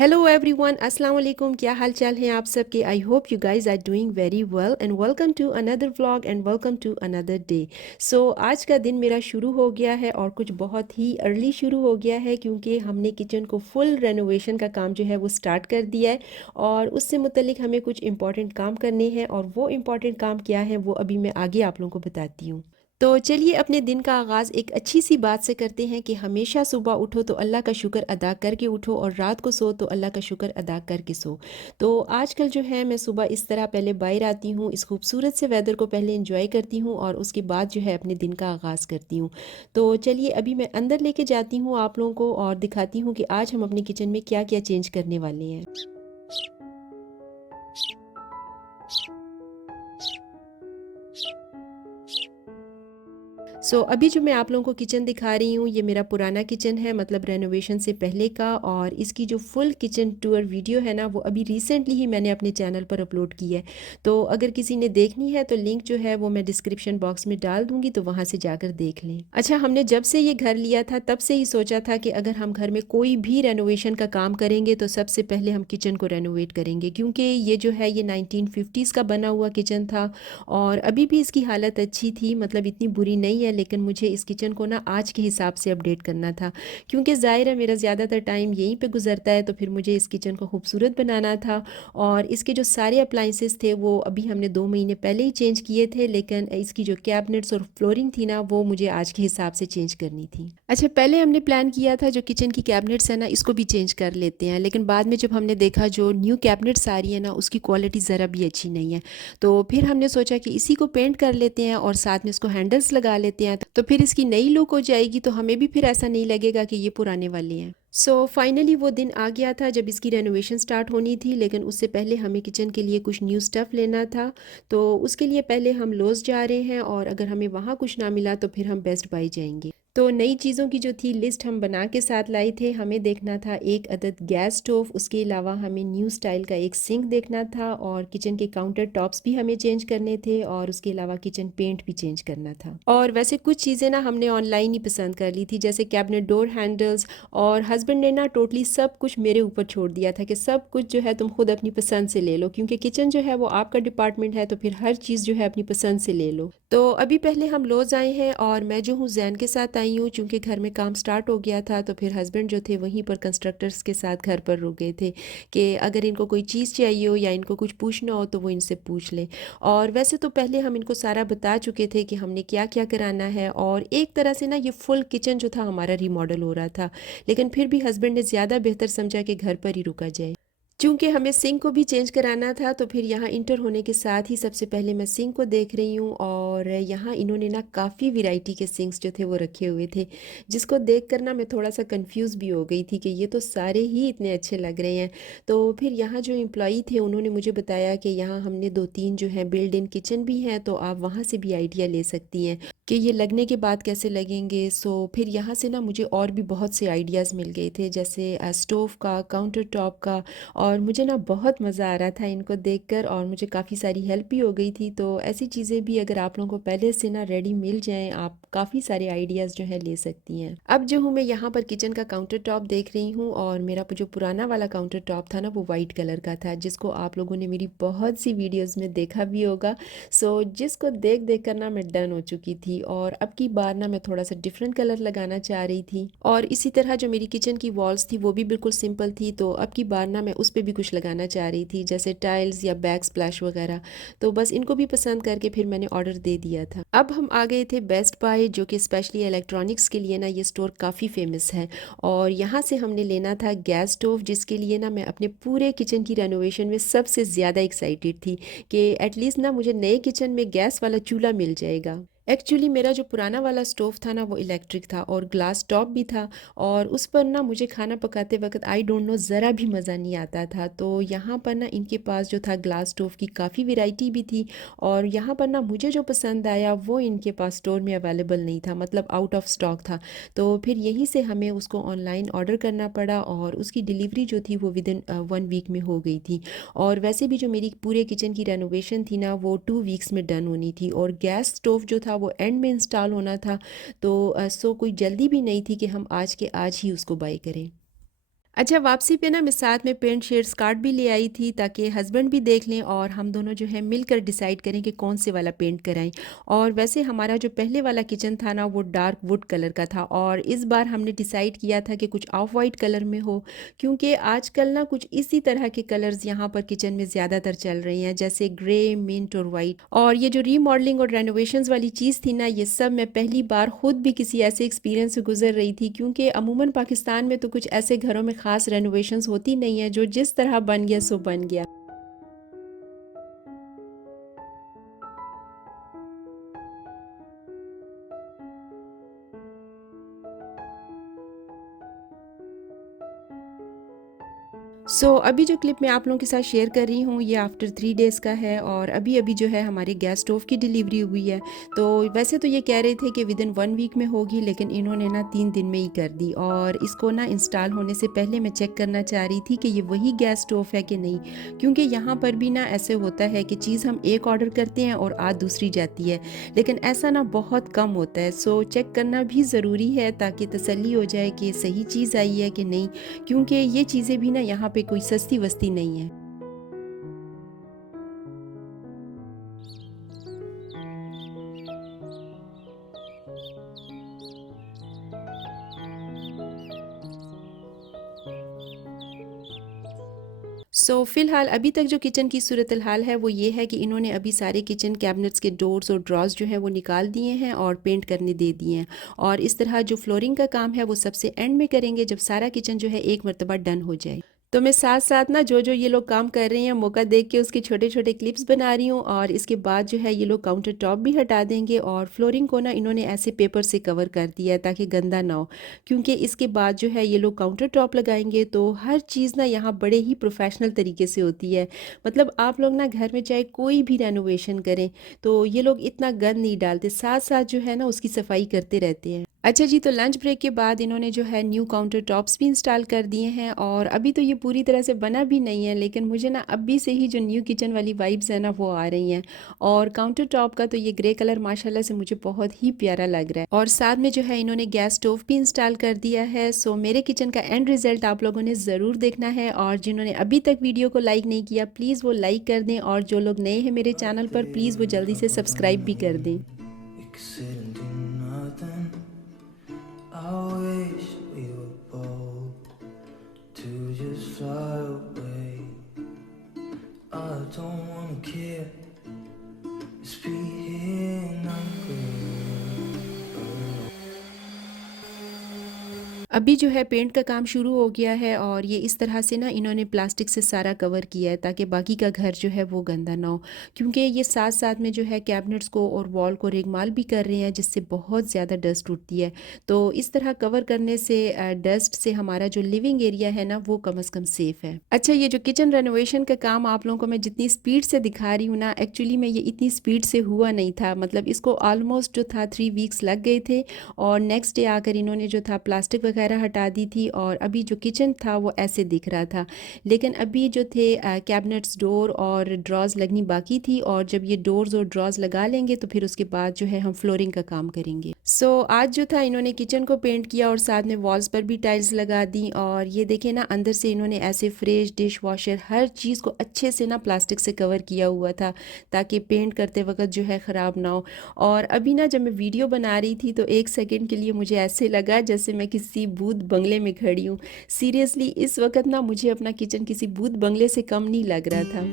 Hello everyone, अस्सलाम वालेकुम। क्या हाल चाल हैं आप सबके? I hope you guys are doing very well and welcome to another vlog and welcome to another day. So आज का दिन मेरा शुरू हो गया है और कुछ बहुत ही अर्ली शुरू हो गया है क्योंकि हमने किचन को फुल रेनोवेशन का काम जो है वो स्टार्ट कर दिया है और उससे मुतलिक हमें कुछ इंपॉर्टेंट काम करने हैं और वो इम्पॉर्टेंट काम क्या है वो अभी मैं आगे आप लोगों को बताती हूँ। तो चलिए अपने दिन का आगाज़ एक अच्छी सी बात से करते हैं कि हमेशा सुबह उठो तो अल्लाह का शुक्र अदा करके उठो और रात को सो तो अल्लाह का शुक्र अदा करके सो। तो आजकल जो है मैं सुबह इस तरह पहले बाहर आती हूँ, इस खूबसूरत से वेदर को पहले एंजॉय करती हूँ और उसके बाद जो है अपने दिन का आगाज़ करती हूँ। तो चलिए अभी मैं अंदर लेके जाती हूँ आप लोगों को और दिखाती हूँ कि आज हम अपने किचन में क्या क्या चेंज करने वाले हैं। अभी जो मैं आप लोगों को किचन दिखा रही हूँ ये मेरा पुराना किचन है, मतलब रेनोवेशन से पहले का, और इसकी जो फुल किचन टूर वीडियो है ना वो अभी रिसेंटली ही मैंने अपने चैनल पर अपलोड की है। तो अगर किसी ने देखनी है तो लिंक जो है वो मैं डिस्क्रिप्शन बॉक्स में डाल दूंगी, तो वहाँ से जाकर देख लें। अच्छा, हमने जब से ये घर लिया था तब से ही सोचा था कि अगर हम घर में कोई भी रेनोवेशन का काम करेंगे तो सबसे पहले हम किचन को रेनोवेट करेंगे, क्योंकि ये जो है ये 1950s का बना हुआ किचन था और अभी भी इसकी हालत अच्छी थी, मतलब इतनी बुरी नहीं है, लेकिन मुझे इस किचन को ना आज के हिसाब से अपडेट करना था क्योंकि ज़ाहिर है मेरा ज़्यादातर टाइम यहीं पे गुजरता है, तो फिर मुझे इस किचन को खूबसूरत बनाना था। और इसके जो सारे अप्लाइंसेस थे वो अभी हमने 2 महीने पहले ही चेंज किए थे, लेकिन इसकी जो कैबिनेट्स और फ्लोरिंग थी ना वो मुझे आज के हिसाब से चेंज करनी थी। अच्छा, पहले हमने प्लान किया था जो किचन की कैबिनेट्स है ना इसको भी चेंज कर लेते हैं, लेकिन बाद में जब हमने देखा जो न्यू कैबिनेट्स आ रही है ना उसकी क्वालिटी ज़रा भी अच्छी नहीं है, तो फिर हमने सोचा कि इसी को पेंट कर लेते हैं और साथ में इसको हैंडल्स लगा लेते हैं, तो फिर इसकी नई लुक हो जाएगी, तो हमें भी फिर ऐसा नहीं लगेगा कि ये पुराने वाले हैं। फाइनली वो दिन आ गया था जब इसकी रेनोवेशन स्टार्ट होनी थी, लेकिन उससे पहले हमें किचन के लिए कुछ न्यू स्टफ़ लेना था। तो उसके लिए पहले हम लोस जा रहे हैं और अगर हमें वहाँ कुछ ना मिला तो फिर हम बेस्ट बाय जाएंगे। तो नई चीज़ों की जो थी लिस्ट हम बना के साथ लाए थे। हमें देखना था एक अदद गैस स्टोव, उसके अलावा हमें न्यू स्टाइल का एक सिंक देखना था और किचन के काउंटर टॉप्स भी हमें चेंज करने थे और उसके अलावा किचन पेंट भी चेंज करना था। और वैसे कुछ चीज़ें ना हमने ऑनलाइन ही पसंद कर ली थी, जैसे कैबिनेट डोर हैंडल्स, और हस्बैंड ने ना टोटली सब कुछ मेरे ऊपर छोड़ दिया था कि सब कुछ जो है तुम खुद अपनी पसंद से ले लो, क्योंकि किचन जो है वो आपका डिपार्टमेंट है, तो फिर हर चीज़ जो है अपनी पसंद से ले लो। तो अभी पहले हम लोज आए हैं और मैं जो हूँ जैन के साथ आई हूँ, चूँकि घर में काम स्टार्ट हो गया था, तो फिर हस्बैंड जो थे वहीं पर कंस्ट्रक्टर्स के साथ घर पर रुक गए थे कि अगर इनको कोई चीज़ चाहिए हो या इनको कुछ पूछना हो तो वो इनसे पूछ लें। और वैसे तो पहले हम इनको सारा बता चुके थे कि हमने क्या क्या कराना है, और एक तरह से ना ये फुल किचन जो था हमारा रीमॉडल हो रहा था, लेकिन फिर भी हस्बैंड ने ज़्यादा बेहतर समझा कि घर पर ही रुका जाए। चूँकि हमें सिंक को भी चेंज कराना था, तो फिर यहाँ इंटर होने के साथ ही सबसे पहले मैं सिंक को देख रही हूँ और यहाँ इन्होंने ना काफ़ी वैरायटी के सिंक्स जो थे वो रखे हुए थे, जिसको देख कर ना मैं थोड़ा सा कंफ्यूज भी हो गई थी कि ये तो सारे ही इतने अच्छे लग रहे हैं। तो फिर यहाँ जो एम्प्लॉई थे उन्होंने मुझे बताया कि यहाँ हमने 2-3 जो है बिल्ड इन किचन भी हैं, तो आप वहाँ से भी आइडिया ले सकती हैं कि ये लगने के बाद कैसे लगेंगे। फिर यहाँ से ना मुझे और भी बहुत से आइडियाज़ मिल गए थे, जैसे स्टोव का, काउंटर टॉप का, और मुझे ना बहुत मज़ा आ रहा था इनको देखकर और मुझे काफ़ी सारी हेल्प भी हो गई थी। तो ऐसी चीज़ें भी अगर आप लोगों को पहले से ना रेडी मिल जाएं, आप काफ़ी सारे आइडियाज़ जो है ले सकती हैं। अब जो हूँ मैं यहाँ पर किचन का काउंटर टॉप देख रही हूँ और मेरा जो पुराना वाला काउंटर टॉप था ना वो वाइट कलर का था, जिसको आप लोगों ने मेरी बहुत सी वीडियोज़ में देखा भी होगा। जिसको देख देख कर ना मैं डन हो चुकी थी और अब की बार ना मैं थोड़ा सा डिफरेंट कलर लगाना चाह रही थी। और इसी तरह जो मेरी किचन की वॉल्स थी वो भी बिल्कुल सिंपल थी, तो अब की बार ना मैं उस पर भी कुछ लगाना चाह रही थी, जैसे टाइल्स या बैक स्प्लैश वगैरह। तो बस इनको भी पसंद करके फिर मैंने ऑर्डर दे दिया था। अब हम आ गए थे बेस्ट बाय, जो कि स्पेशली इलेक्ट्रॉनिक्स के लिए ना ये स्टोर काफ़ी फेमस है, और यहाँ से हमने लेना था गैस स्टोव, जिसके लिए ना मैं अपने पूरे किचन की रेनोवेशन में सबसे ज़्यादा एक्साइटेड थी कि एटलीस्ट ना मुझे नए किचन में गैस वाला चूल्हा मिल जाएगा। एक्चुअली मेरा जो पुराना वाला स्टोव था ना वो इलेक्ट्रिक था और ग्लास टॉप भी था, और उस पर ना मुझे खाना पकाते वक्त आई डोंट नो ज़रा भी मज़ा नहीं आता था। तो यहाँ पर ना इनके पास जो था ग्लास स्टोव की काफ़ी वैरायटी भी थी, और यहाँ पर ना मुझे जो पसंद आया वो इनके पास स्टोर में अवेलेबल नहीं था, मतलब आउट ऑफ स्टॉक था। तो फिर यहीं से हमें उसको ऑनलाइन ऑर्डर करना पड़ा और उसकी डिलीवरी जो थी वो विदिन 1 वीक में हो गई थी। और वैसे भी जो मेरी पूरे किचन की रेनोवेशन थी ना वो 2 वीक्स में डन होनी थी, और गैस स्टोव जो था वो एंड में इंस्टॉल होना था। तो कोई जल्दी भी नहीं थी कि हम आज के आज ही उसको बाय करें। अच्छा, वापसी पे ना मैं साथ में पेंट शेड्स कार्ड भी ले आई थी ताकि हस्बैंड भी देख लें और हम दोनों जो है मिलकर डिसाइड करें कि कौन से वाला पेंट कराएं। और वैसे हमारा जो पहले वाला किचन था ना वो डार्क वुड कलर का था और इस बार हमने डिसाइड किया था कि कुछ ऑफ वाइट कलर में हो, क्योंकि आजकल ना कुछ इसी तरह के कलर्स यहाँ पर किचन में ज़्यादातर चल रही हैं, जैसे ग्रे, मिंट और वाइट। और ये जो रीमॉडलिंग और रेनोवेशंस वाली चीज़ थी ना, ये सब मैं पहली बार खुद भी किसी ऐसे एक्सपीरियंस से गुजर रही थी, क्योंकि अमूमन पाकिस्तान में तो कुछ ऐसे घरों में ख़ास रेनोवेशंस होती नहीं है, जो जिस तरह बन गया सो बन गया। अभी जो क्लिप मैं आप लोगों के साथ शेयर कर रही हूँ ये आफ्टर 3 डेज़ का है और अभी अभी जो है हमारे गैस स्टोव की डिलीवरी हुई है। तो वैसे तो ये कह रहे थे कि विद इन 1 वीक में होगी, लेकिन इन्होंने ना 3 दिन में ही कर दी। और इसको ना इंस्टॉल होने से पहले मैं चेक करना चाह रही थी कि ये वही गैस स्टोव है कि नहीं, क्योंकि यहाँ पर भी ना ऐसे होता है कि चीज़ हम एक ऑर्डर करते हैं और आज दूसरी जाती है, लेकिन ऐसा ना बहुत कम होता है। चेक करना भी ज़रूरी है ताकि तसल्ली हो जाए कि सही चीज़ आई है कि नहीं, क्योंकि ये चीज़ें भी ना यहाँ पे कोई सस्ती वस्ती नहीं है। फ़िलहाल अभी तक जो किचन की सूरत हाल है वो ये है कि इन्होंने अभी सारे किचन कैबिनेट्स के डोर्स और ड्रॉर्स जो हैं वो निकाल दिए हैं और पेंट करने दे दिए हैं। और इस तरह जो फ्लोरिंग का काम है वो सबसे एंड में करेंगे, जब सारा किचन जो है एक मर्तबा डन हो जाए। तो मैं साथ-साथ ना जो ये लोग काम कर रहे हैं मौका देख के उसके छोटे-छोटे क्लिप्स बना रही हूँ। और इसके बाद जो है ये लोग काउंटर टॉप भी हटा देंगे और फ्लोरिंग को ना इन्होंने ऐसे पेपर से कवर कर दिया है ताकि गंदा ना हो, क्योंकि इसके बाद जो है ये लोग काउंटर टॉप लगाएंगे तो हर चीज़ ना यहाँ बड़े ही प्रोफेशनल तरीके से होती है। मतलब आप लोग ना घर में चाहे कोई भी रेनोवेशन करें तो ये लोग इतना गंद नहीं डालते, साथ-साथ जो है ना उसकी सफाई करते रहते हैं। अच्छा जी, तो लंच ब्रेक के बाद इन्होंने जो है न्यू काउंटर टॉप्स भी इंस्टॉल कर दिए हैं और अभी तो ये पूरी तरह से बना भी नहीं है, लेकिन मुझे ना अभी से ही जो न्यू किचन वाली वाइब्स है ना वो आ रही हैं। और काउंटर टॉप का तो ये ग्रे कलर माशाल्लाह से मुझे बहुत ही प्यारा लग रहा है। और साथ में जो है इन्होंने गैस स्टोव भी इंस्टॉल कर दिया है। मेरे किचन का एंड रिजल्ट आप लोगों ने ज़रूर देखना है और जिन्होंने अभी तक वीडियो को लाइक नहीं किया प्लीज़ वो लाइक कर दें और जो लोग नए हैं मेरे चैनल पर प्लीज़ वो जल्दी से सब्सक्राइब भी कर दें। I wish we were bold to just fly away. I don't wanna care. It's be here not अभी जो है पेंट का काम शुरू हो गया है और ये इस तरह से ना इन्होंने प्लास्टिक से सारा कवर किया है ताकि बाकी का घर जो है वो गंदा ना हो, क्योंकि ये साथ साथ में जो है कैबिनेट्स को और वॉल को रेगमाल भी कर रहे हैं जिससे बहुत ज़्यादा डस्ट उठती है। तो इस तरह कवर करने से डस्ट से हमारा जो लिविंग एरिया है ना वो कम से कम सेफ़ है। अच्छा, ये जो किचन रेनोवेशन का काम आप लोगों को मैं जितनी स्पीड से दिखा रही हूँ ना, एक्चुअली में ये इतनी स्पीड से हुआ नहीं था। मतलब इसको ऑलमोस्ट जो था 3 वीक्स लग गए थे और नेक्स्ट डे आकर इन्होंने जो था प्लास्टिक वगैरह हटा दी थी और अभी जो किचन था वो ऐसे दिख रहा था। लेकिन अभी जो थे कैबिनेट्स, डोर और ड्रॉज लगनी बाकी थी और जब ये डोर्स और ड्रॉज लगा लेंगे तो फिर उसके बाद जो है हम फ्लोरिंग का काम करेंगे। आज जो था इन्होंने किचन को पेंट किया और साथ में वॉल्स पर भी टाइल्स लगा दी और ये देखें ना अंदर से इन्होंने ऐसे फ्रिज, डिश वॉशर हर चीज़ को अच्छे से ना प्लास्टिक से कवर किया हुआ था ताकि पेंट करते वक्त जो है ख़राब ना हो। और अभी ना जब मैं वीडियो बना रही थी तो 1 सेकंड के लिए मुझे ऐसे लगा जैसे मैं किसी भूत बंगले में खड़ी हूँ। सीरियसली इस वक्त ना मुझे अपना किचन किसी भूत बंगले से कम नहीं लग रहा था।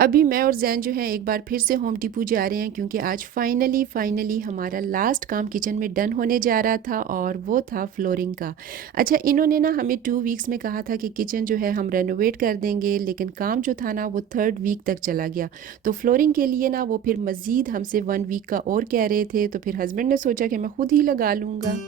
अभी मैं और जैन जो है एक बार फिर से होम डिपो जा रहे हैं, क्योंकि आज फाइनली हमारा लास्ट काम किचन में डन होने जा रहा था और वो था फ्लोरिंग का। अच्छा, इन्होंने ना हमें 2 वीक्स में कहा था कि किचन जो है हम रेनोवेट कर देंगे, लेकिन काम जो था ना वो 3rd वीक तक चला गया। तो फ्लोरिंग के लिए ना वो फिर मज़ीद हमसे 1 वीक का और कह रहे थे, तो फिर हस्बैंड ने सोचा कि मैं खुद ही लगा लूँगा।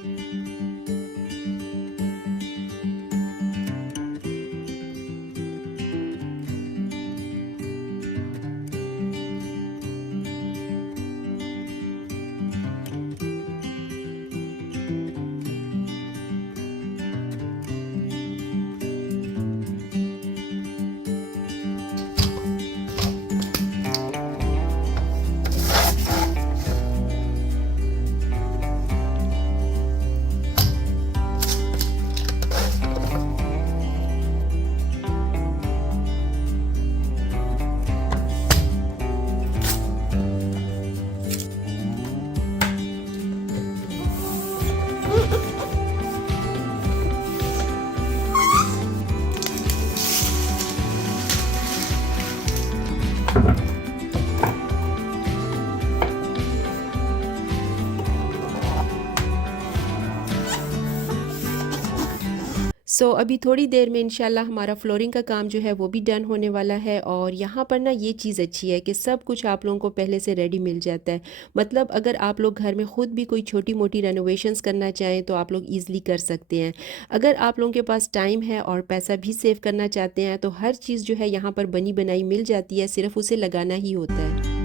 अभी थोड़ी देर में इंशाल्लाह हमारा फ्लोरिंग का काम जो है वो भी डन होने वाला है। और यहाँ पर ना ये चीज़ अच्छी है कि सब कुछ आप लोगों को पहले से रेडी मिल जाता है। मतलब अगर आप लोग घर में ख़ुद भी कोई छोटी मोटी रेनोवेशंस करना चाहें तो आप लोग ईज़िली कर सकते हैं। अगर आप लोगों के पास टाइम है और पैसा भी सेव करना चाहते हैं तो हर चीज़ जो है यहाँ पर बनी बनाई मिल जाती है, सिर्फ उसे लगाना ही होता है।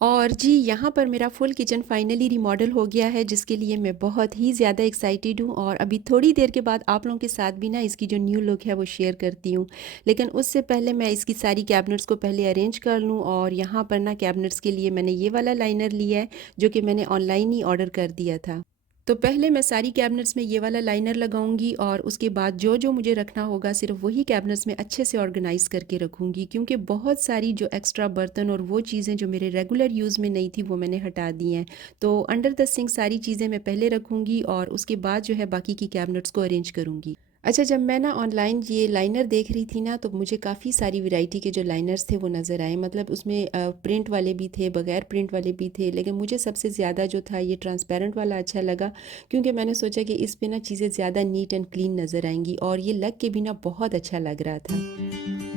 और जी यहाँ पर मेरा फुल किचन फाइनली रिमॉडल हो गया है, जिसके लिए मैं बहुत ही ज़्यादा एक्साइटेड हूँ। और अभी थोड़ी देर के बाद आप लोगों के साथ भी ना इसकी जो न्यू लुक है वो शेयर करती हूँ। लेकिन उससे पहले मैं इसकी सारी कैबिनेट्स को पहले अरेंज कर लूँ। और यहाँ पर ना कैबिनेट्स के लिए मैंने ये वाला लाइनर लिया है जो कि मैंने ऑनलाइन ही ऑर्डर कर दिया था। तो पहले मैं सारी कैबिनेट्स में ये वाला लाइनर लगाऊंगी और उसके बाद जो जो मुझे रखना होगा सिर्फ वही कैबिनेट्स में अच्छे से ऑर्गेनाइज़ करके रखूंगी, क्योंकि बहुत सारी जो एक्स्ट्रा बर्तन और वो चीज़ें जो मेरे रेगुलर यूज़ में नहीं थी वो मैंने हटा दी हैं। तो अंडर द सिंक सारी चीज़ें मैं पहले रखूंगी और उसके बाद जो है बाकी की कैबिनेट्स को अरेंज करूँगी। अच्छा, जब मैं ना ऑनलाइन ये लाइनर देख रही थी ना तो मुझे काफ़ी सारी वैरायटी के जो लाइनर्स थे वो नज़र आए। मतलब उसमें प्रिंट वाले भी थे, बगैर प्रिंट वाले भी थे, लेकिन मुझे सबसे ज़्यादा जो था ये ट्रांसपेरेंट वाला अच्छा लगा, क्योंकि मैंने सोचा कि इस पे ना चीज़ें ज़्यादा नीट एंड क्लीन नज़र आएंगी और ये लग के भी ना बहुत अच्छा लग रहा था।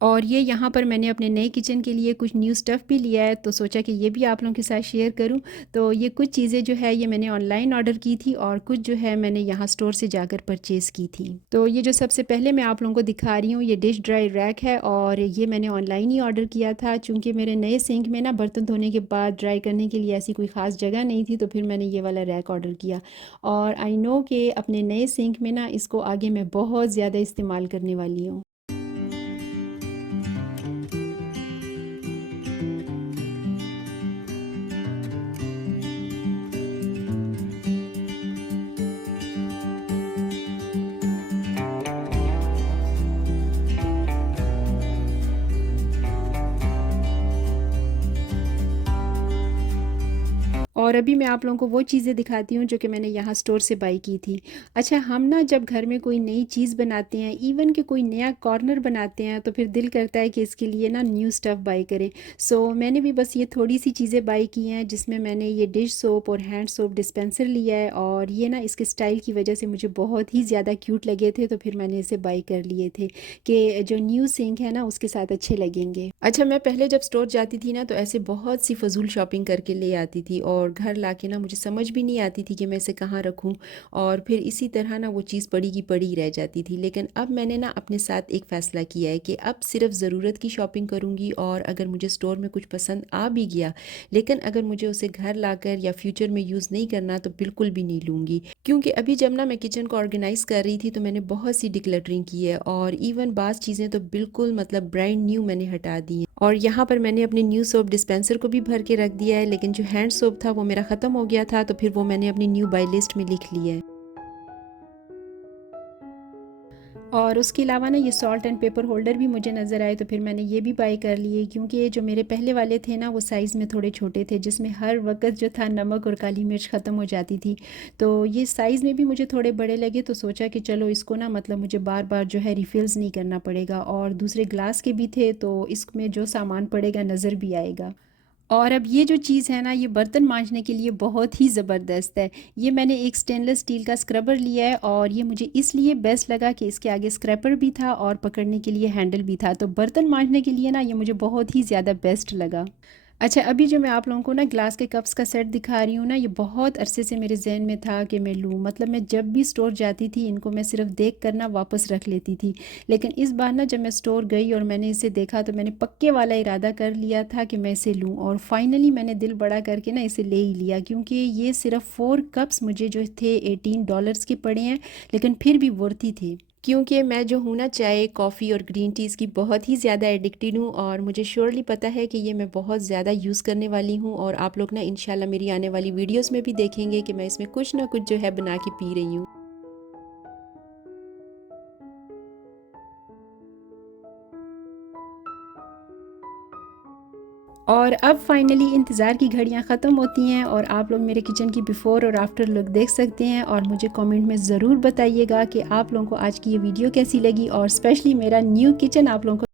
और ये यहाँ पर मैंने अपने नए किचन के लिए कुछ न्यू स्टफ़ भी लिया है, तो सोचा कि ये भी आप लोगों के साथ शेयर करूँ। तो ये कुछ चीज़ें जो है ये मैंने ऑनलाइन ऑर्डर की थी और कुछ जो है मैंने यहाँ स्टोर से जाकर परचेज़ की थी। तो ये जो सबसे पहले मैं आप लोगों को दिखा रही हूँ ये डिश ड्राई रैक है और ये मैंने ऑनलाइन ही ऑर्डर किया था। चूँकि मेरे नए सिंक में ना बर्तन धोने के बाद ड्राई करने के लिए ऐसी कोई ख़ास जगह नहीं थी, तो फिर मैंने ये वाला रैक ऑर्डर किया। और आई नो कि अपने नए सिंक में ना इसको आगे मैं बहुत ज़्यादा इस्तेमाल करने वाली हूँ। और अभी मैं आप लोगों को वो चीज़ें दिखाती हूँ जो कि मैंने यहाँ स्टोर से बाई की थी। अच्छा, हम ना जब घर में कोई नई चीज़ बनाते हैं, इवन कि कोई नया कॉर्नर बनाते हैं, तो फिर दिल करता है कि इसके लिए ना न्यू स्टफ़ बाई करें। मैंने भी बस ये थोड़ी सी चीज़ें बाई की हैं, जिसमें मैंने ये डिश सोप और हैंड सोप डिस्पेंसर लिया है और ये ना इसके स्टाइल की वजह से मुझे बहुत ही ज़्यादा क्यूट लगे थे, तो फिर मैंने इसे बाई कर लिए थे कि जो न्यू सिंक है ना उसके साथ अच्छे लगेंगे। अच्छा, मैं पहले जब स्टोर जाती थी ना तो ऐसे बहुत सी फ़ज़ूल शॉपिंग करके ले आती थी और घर लाके ना मुझे समझ भी नहीं आती थी कि मैं इसे कहाँ रखूँ, और फिर इसी तरह ना वो चीज़ पड़ी की पड़ी ही रह जाती थी। लेकिन अब मैंने ना अपने साथ एक फ़ैसला किया है कि अब सिर्फ ज़रूरत की शॉपिंग करूँगी, और अगर मुझे स्टोर में कुछ पसंद आ भी गया, लेकिन अगर मुझे उसे घर लाकर या फ्यूचर में यूज़ नहीं करना तो बिल्कुल भी नहीं लूँगी। क्योंकि अभी जब ना मैं किचन को ऑर्गेनाइज़ कर रही थी तो मैंने बहुत सी डिक्लटरिंग की है और इवन बाज़ चीज़ें तो बिल्कुल मतलब ब्रांड न्यू मैंने हटा दी हैं। और यहाँ पर मैंने अपने न्यू सोप डिस्पेंसर को भी भर के रख दिया है, लेकिन जो हैंड सोप था वो मेरा ख़त्म हो गया था, तो फिर वो मैंने अपनी न्यू बाय लिस्ट में लिख लिया है। और उसके अलावा ना ये सॉल्ट एंड पेपर होल्डर भी मुझे नज़र आए, तो फिर मैंने ये भी बाय कर लिए, क्योंकि ये जो मेरे पहले वाले थे ना वो साइज़ में थोड़े छोटे थे, जिसमें हर वक्त जो था नमक और काली मिर्च ख़त्म हो जाती थी। तो ये साइज़ में भी मुझे थोड़े बड़े लगे, तो सोचा कि चलो इसको ना मतलब मुझे बार बार जो है रिफ़िल्स नहीं करना पड़ेगा, और दूसरे ग्लास के भी थे तो इसमें जो सामान पड़ेगा नज़र भी आएगा। और अब ये जो चीज़ है ना ये बर्तन मांजने के लिए बहुत ही ज़बरदस्त है। ये मैंने एक स्टेनलेस स्टील का स्क्रबर लिया है और ये मुझे इसलिए बेस्ट लगा कि इसके आगे स्क्रैपर भी था और पकड़ने के लिए हैंडल भी था। तो बर्तन मांजने के लिए ना ये मुझे बहुत ही ज़्यादा बेस्ट लगा। अच्छा, अभी जो मैं आप लोगों को ना ग्लास के कप्स का सेट दिखा रही हूँ ना, ये बहुत अरसे से मेरे ज़हन में था कि मैं लूँ। मतलब मैं जब भी स्टोर जाती थी इनको मैं सिर्फ देख कर ना वापस रख लेती थी, लेकिन इस बार ना जब मैं स्टोर गई और मैंने इसे देखा तो मैंने पक्के वाला इरादा कर लिया था कि मैं इसे लूँ, और फाइनली मैंने दिल बड़ा करके ना इसे ले ही लिया, क्योंकि ये सिर्फ 4 कप्स मुझे जो थे $18 के पड़े हैं, लेकिन फिर भी वर्ती थे। क्योंकि मैं जो हूँ ना चाय, कॉफ़ी और ग्रीन टीज़ की बहुत ही ज़्यादा एडिक्टेड हूँ, और मुझे श्योरली पता है कि ये मैं बहुत ज़्यादा यूज़ करने वाली हूँ, और आप लोग ना इंशाल्लाह मेरी आने वाली वीडियोस में भी देखेंगे कि मैं इसमें कुछ ना कुछ जो है बना के पी रही हूँ। और अब फाइनली इंतज़ार की घड़ियां ख़त्म होती हैं और आप लोग मेरे किचन की बिफ़ोर और आफ्टर लुक देख सकते हैं। और मुझे कमेंट में ज़रूर बताइएगा कि आप लोगों को आज की ये वीडियो कैसी लगी और स्पेशली मेरा न्यू किचन आप लोगों को